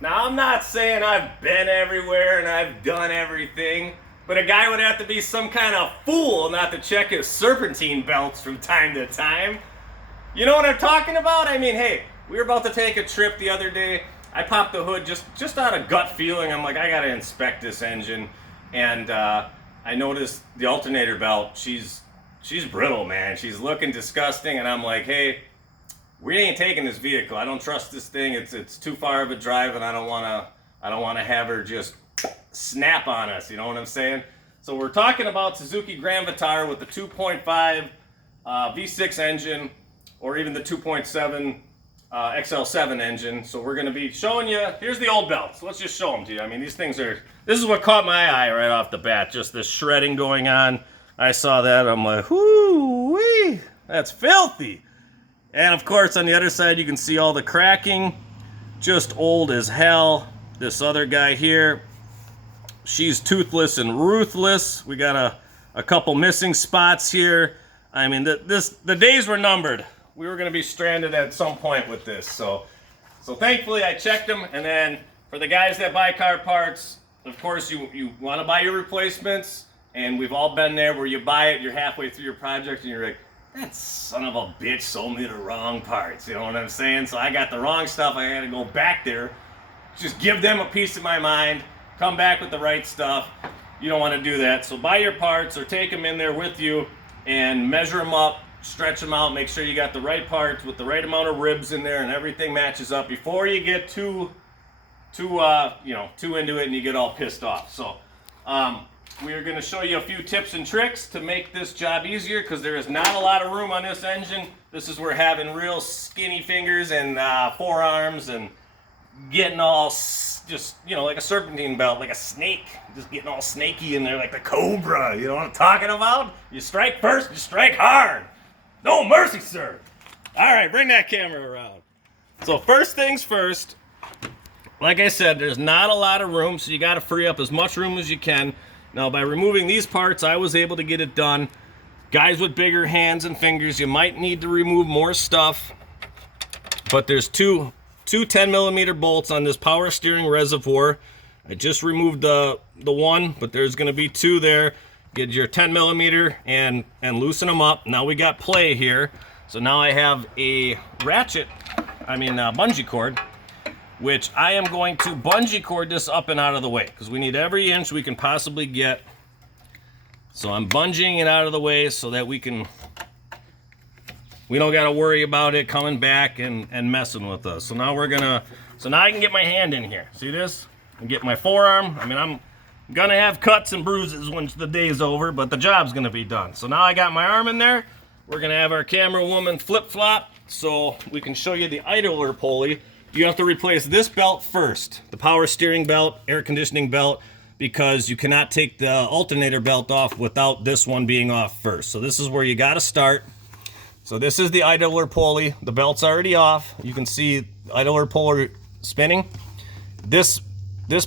Now, I'm not saying I've been everywhere and I've done everything, but a guy would have to be some kind of fool not to check his serpentine belts from time to time. You know what I'm talking about? I mean, hey, we were about to take a trip the other day. I popped the hood just out of gut feeling. I'm like, I gotta inspect this engine, and I noticed the alternator belt. She's brittle, man. She's looking disgusting, and I'm like, hey, we ain't taking this vehicle. I don't trust this thing. It's too far of a drive, and I don't wanna have her just snap on us. You know what I'm saying? So we're talking about Suzuki Grand Vitara with the 2.5 V6 engine, or even the 2.7 XL7 engine. So we're going to be showing you, here's the old belts. Let's just show them to you. I mean, these things are, this is what caught my eye right off the bat, just this shredding going on. I saw that, I'm like, whoo-wee, that's filthy. And of course, on the other side, you can see all the cracking, just old as hell. This other guy here, she's toothless and ruthless. We got a couple missing spots here. I mean, the days were numbered. We were going to be stranded at some point with this. So thankfully I checked them. And then for the guys that buy car parts, of course you want to buy your replacements. And we've all been there where you buy it, you're halfway through your project and you're like, that son of a bitch sold me the wrong parts. You know what I'm saying? So I got the wrong stuff. I got to go back there, just give them a piece of my mind, come back with the right stuff. You don't want to do that. So buy your parts or take them in there with you and measure them up, stretch them out, make sure you got the right parts with the right amount of ribs in there and everything matches up before you get too into it and you get all pissed off. So we are going to show you a few tips and tricks to make this job easier, because there is not a lot of room on this engine. This is where having real skinny fingers and forearms and getting all just, like a serpentine belt, like a snake, just getting all snaky in there like the cobra. You know what I'm talking about? You strike first, you strike hard. No mercy, sir. All right, bring that camera around. So first things first, like I said, there's not a lot of room, so you got to free up as much room as you can. Now, by removing these parts, I was able to get it done. Guys with bigger hands and fingers, you might need to remove more stuff, but there's two 10-millimeter bolts on this power steering reservoir. I just removed the one, but there's going to be two there. Get your 10-millimeter and loosen them up. Now we got play here. So now I have a bungee cord, which I am going to bungee cord this up and out of the way, because we need every inch we can possibly get. So I'm bungeeing it out of the way so that we don't got to worry about it coming back and messing with us. So now now I can get my hand in here. See this? And get my forearm. I mean, I'm gonna have cuts and bruises once the day's over, but the job's gonna be done. So now I got my arm in there. We're gonna have our camera woman flip-flop so we can show you the idler pulley. You have to replace this belt first, the power steering belt, air conditioning belt, because you cannot take the alternator belt off without this one being off first. So this is where you gotta start. So this is the idler pulley. The belt's already off. You can see the idler pulley spinning. This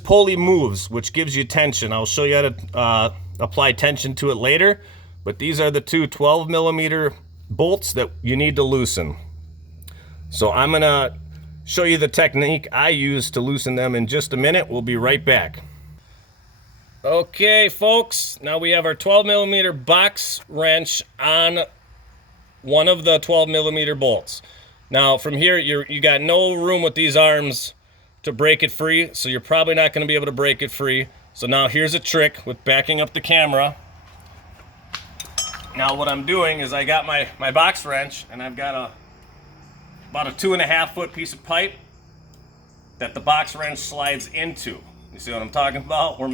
pulley moves, which gives you tension. I'll show you how to apply tension to it later, but these are the two 12-millimeter bolts that you need to loosen. So I'm gonna show you the technique I use to loosen them in just a minute. We'll be right back. Okay, folks, now we have our 12-millimeter box wrench on one of the 12-millimeter bolts. Now from here, you got no room with these arms to break it free, so you're probably not going to be able to break it free. So now here's a trick with backing up the camera. Now what I'm doing is I got my box wrench, and I've got about a 2.5-foot piece of pipe that the box wrench slides into. You see what I'm talking about? We're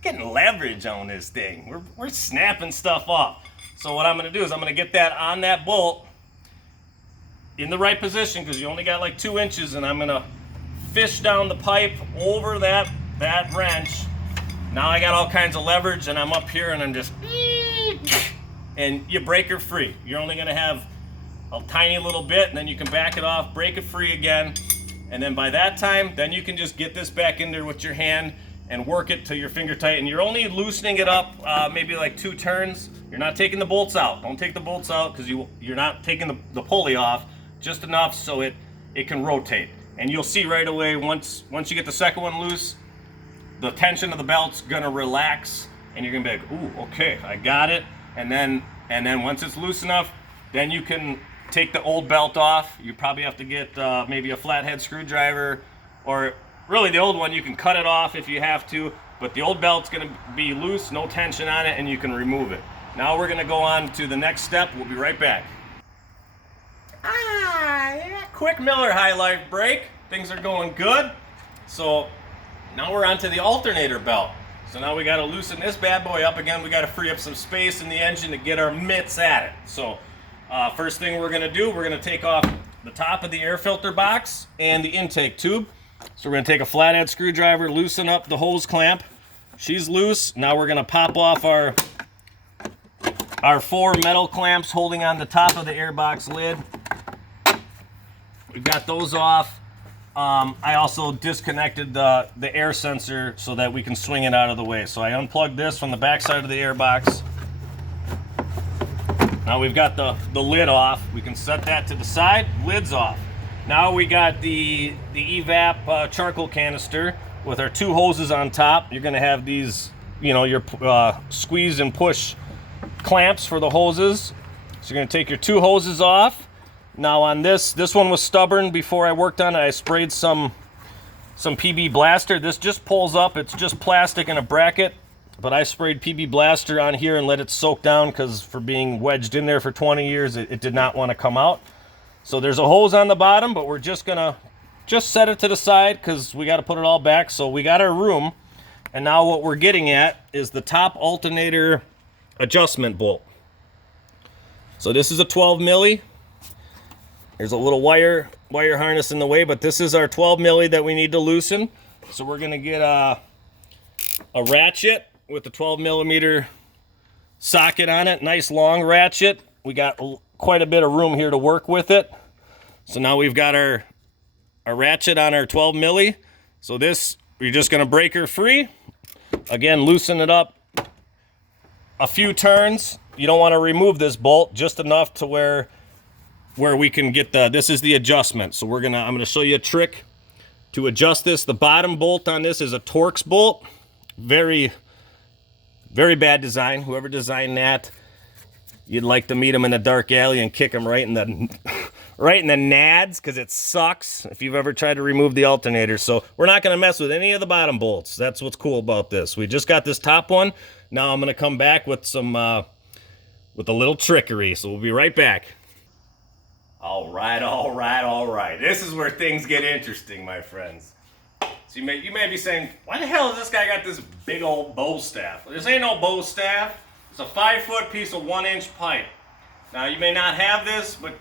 getting leverage on this thing. We're snapping stuff off. So what I'm going to do is I'm going to get that on that bolt in the right position, because you only got like 2 inches, and I'm going to fish down the pipe over that wrench. Now I got all kinds of leverage, and I'm up here and I'm just, and you break her free. You're only going to have a tiny little bit, and then you can back it off, break it free again, and then by that time, then you can just get this back in there with your hand and work it till you're finger tight. And you're only loosening it up maybe like 2 turns. You're not taking the bolts out. Don't take the bolts out, because you're not taking the pulley off, just enough so it can rotate. And you'll see right away, once you get the second one loose, the tension of the belt's gonna relax, and you're gonna be like, ooh, okay, I got it. And then once it's loose enough, then you can take the old belt off. You probably have to get maybe a flathead screwdriver, or really the old one, you can cut it off if you have to, but the old belt's gonna be loose, no tension on it, and you can remove it. Now we're gonna go on to the next step. We'll be right back. Yeah, quick Miller High Life break. Things are going good. So now we're on to the alternator belt. So now we got to loosen this bad boy up again. We got to free up some space in the engine to get our mitts at it. So first thing we're going to do, we're going to take off the top of the air filter box and the intake tube. So we're going to take a flathead screwdriver, loosen up the hose clamp. She's loose. Now we're going to pop off our 4 metal clamps holding on the top of the airbox lid. We've got those off. I also disconnected the air sensor so that we can swing it out of the way. So I unplugged this from the back side of the airbox. Now we've got the lid off. We can set that to the side. Lid's off. Now we got the Evap charcoal canister with our 2 hoses on top. You're going to have these, you know, your squeeze and push clamps for the hoses. So you're going to take your 2 hoses off. Now on this one was stubborn. Before I worked on it, I sprayed some PB Blaster. This just pulls up. It's just plastic and a bracket, but I sprayed PB Blaster on here and let it soak down, because for being wedged in there for 20 years, it did not want to come out. So there's a hose on the bottom, but we're just gonna set it to the side because we got to put it all back. So we got our room, and now what we're getting at is the top alternator adjustment bolt. So this is a 12 milli. There's a little wire harness in the way, but this is our 12 milli that we need to loosen. So we're gonna get a ratchet with the 12 millimeter socket on it. Nice long ratchet. We got quite a bit of room here to work with it. So now we've got our ratchet on our 12 milli. So this, we're just gonna break her free. Again, loosen it up a few turns. You don't wanna remove this bolt, just enough to where we can get this is the adjustment. So I'm gonna show you a trick to adjust this. The bottom bolt on this is a Torx bolt. Very, very bad design. Whoever designed that, you'd like to meet them in a dark alley and kick them right in the nads, because it sucks if you've ever tried to remove the alternator. So we're not gonna mess with any of the bottom bolts. That's what's cool about this. We just got this top one. Now I'm gonna come back with with a little trickery. So we'll be right back. All right. This is where things get interesting, my friends. So you may be saying, why the hell has this guy got this big old bow staff? Well, this ain't no bow staff. It's a 5-foot piece of 1-inch pipe. Now, you may not have this, but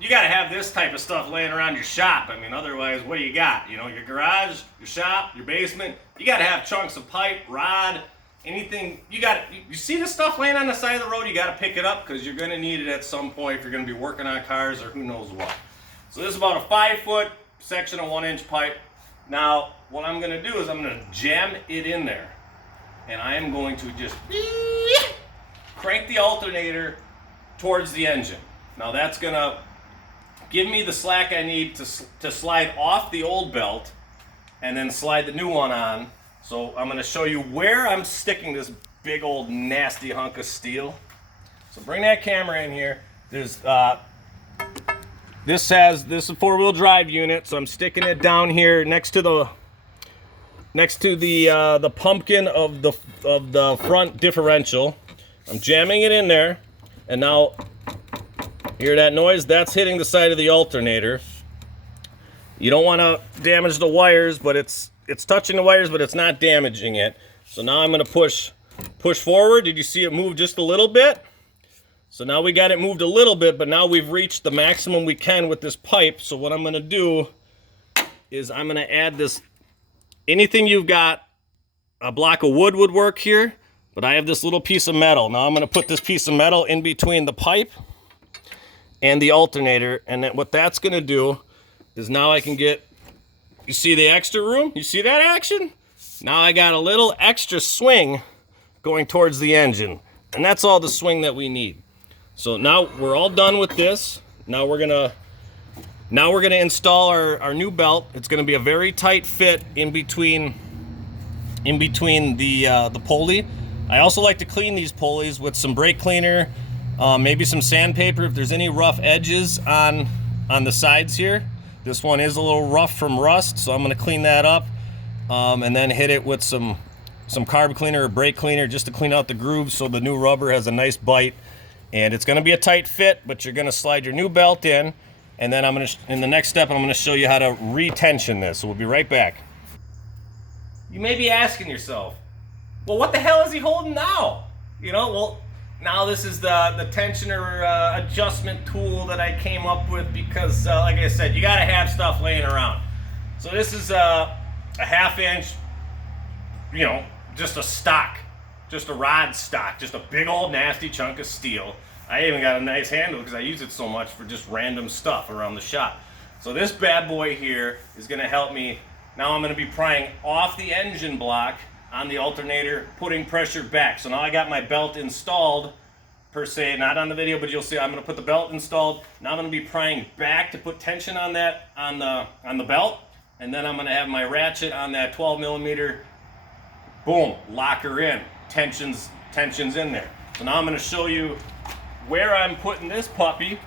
you got to have this type of stuff laying around your shop. I mean, otherwise, what do you got? You know, your garage, your shop, your basement. You got to have chunks of pipe, rod, anything. You see this stuff laying on the side of the road, you got to pick it up, because you're going to need it at some point if you're going to be working on cars or who knows what. So this is about a 5-foot section of 1-inch pipe. Now, what I'm going to do is I'm going to jam it in there, and I am going to just crank the alternator towards the engine. Now that's going to give me the slack I need to slide off the old belt and then slide the new one on. So I'm going to show you where I'm sticking this big old nasty hunk of steel. So bring that camera in here. There's this is a 4-wheel drive unit, so I'm sticking it down here next to the pumpkin of the front differential. I'm jamming it in there, and now hear that noise? That's hitting the side of the alternator. You don't want to damage the wires, but it's touching the wires, but it's not damaging it. So now I'm going to push forward. Did you see it move just a little bit? So now we got it moved a little bit, but now we've reached the maximum we can with this pipe. So what I'm going to do is I'm going to add this. Anything you've got, a block of wood would work here, but I have this little piece of metal. Now I'm going to put this piece of metal in between the pipe and the alternator, and then what that's going to do is now I can get, you see the extra room? You see that action? Now I got a little extra swing going towards the engine, and that's all the swing that we need. So now we're all done with this. Now we're gonna Now we're going to install our new belt. It's going to be a very tight fit in between the pulley. I also like to clean these pulleys with some brake cleaner, maybe some sandpaper if there's any rough edges on the sides here. This one is a little rough from rust, so I'm going to clean that up, and then hit it with some carb cleaner or brake cleaner just to clean out the grooves so the new rubber has a nice bite. And it's going to be a tight fit, but you're going to slide your new belt in, and then in the next step I'm going to show you how to retension this. So we'll be right back. You may be asking yourself, well, what the hell is he holding now? You know, well, now this is the tensioner adjustment tool that I came up with because, like I said, you got to have stuff laying around. So this is a 1/2 inch, you know, just a stock, just a rod stock, just a big old nasty chunk of steel. I even got a nice handle because I use it so much for just random stuff around the shop. So this bad boy here is going to help me. Now I'm going to be prying off the engine block on the alternator, putting pressure back. So now I got my belt installed, per se, not on the video, but you'll see I'm going to put the belt installed. Now I'm going to be prying back to put tension on that, on the belt, and then I'm going to have my ratchet on that 12 millimeter. Boom, lock her in. Tension's in there. So now I'm going to show you where I'm putting this puppy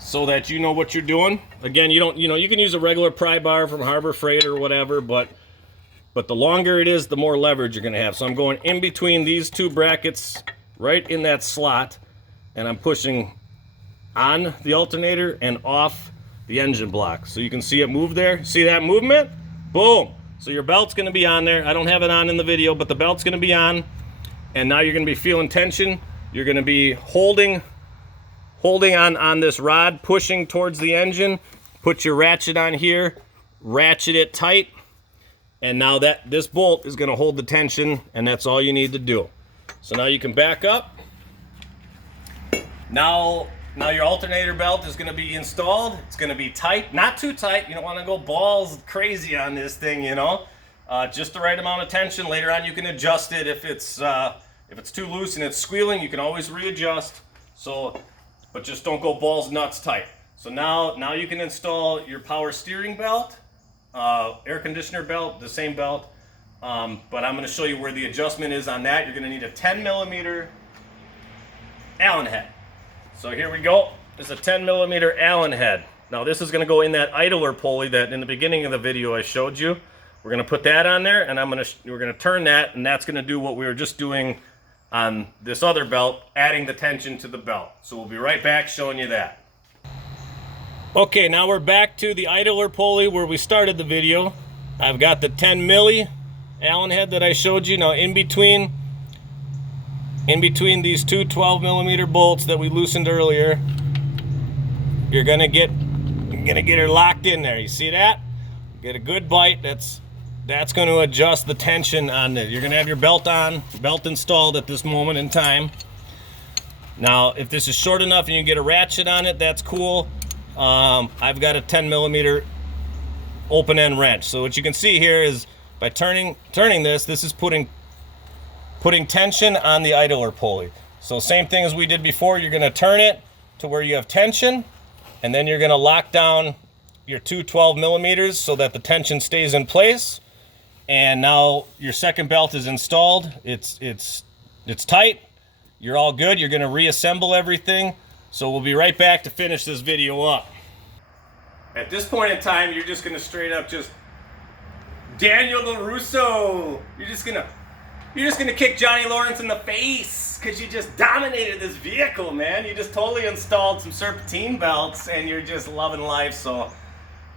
so that you know what you're doing. Again, you can use a regular pry bar from Harbor Freight or whatever, but the longer it is, the more leverage you're going to have. So I'm going in between these two brackets, right in that slot, and I'm pushing on the alternator and off the engine block. So you can see it move there. See that movement? Boom. So your belt's going to be on there. I don't have it on in the video, but the belt's going to be on. And now you're going to be feeling tension. You're going to be holding on this rod, pushing towards the engine. Put your ratchet on here, ratchet it tight. And now this bolt is going to hold the tension, and that's all you need to do. So now you can back up. Now your alternator belt is going to be installed. It's going to be tight, not too tight. You don't want to go balls crazy on this thing, you know. Just the right amount of tension. Later on, you can adjust it if it's too loose and it's squealing. You can always readjust. So, but just don't go balls nuts tight. So now you can install your power steering belt, air conditioner belt, the same belt. But I'm going to show you where the adjustment is on that. You're going to need a 10 millimeter Allen head. So here we go. It's a 10 millimeter Allen head. Now this is going to go in that idler pulley that in the beginning of the video I showed you. We're going to put that on there, and we're going to turn that, and that's going to do what we were just doing on this other belt, adding the tension to the belt. So we'll be right back showing you that. Okay, now we're back to the idler pulley where we started the video. I've got the 10 milli Allen head that I showed you. Now in between these two 12 millimeter bolts that we loosened earlier, you're gonna get her locked in there. You see that? Get a good bite. That's going to adjust the tension on it. You're going to have your belt installed at this moment in time. Now, if this is short enough and you get a ratchet on it, that's cool. I've got a 10 millimeter open end wrench. So what you can see here is by turning this is putting tension on the idler pulley. So same thing as we did before. You're going to turn it to where you have tension, and then you're going to lock down your two 12 millimeters so that the tension stays in place. And now your second belt is installed. It's tight. You're all good. You're going to reassemble everything. So we'll be right back to finish this video up. At this point in time, you're just going to straight up just Daniel LaRusso. You're just going to kick Johnny Lawrence in the face because you just dominated this vehicle, man. You just totally installed some Serpentine belts and you're just loving life. So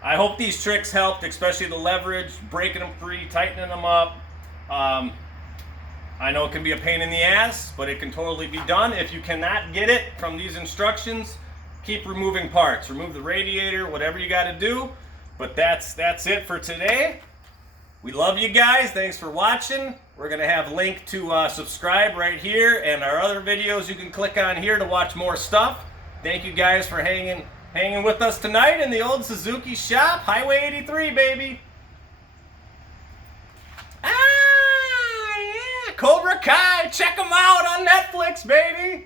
I hope these tricks helped, especially the leverage, breaking them free, tightening them up. I know it can be a pain in the ass, but it can totally be done. If you cannot get it from these instructions, keep removing parts. Remove the radiator, whatever you got to do. But that's it for today. We love you guys. Thanks for watching. We're going to have a link to subscribe right here, and our other videos you can click on here to watch more stuff. Thank you guys for hanging with us tonight in the old Suzuki shop. Highway 83, baby. Ah, yeah. Cobra Kai. Check them out on Netflix, baby.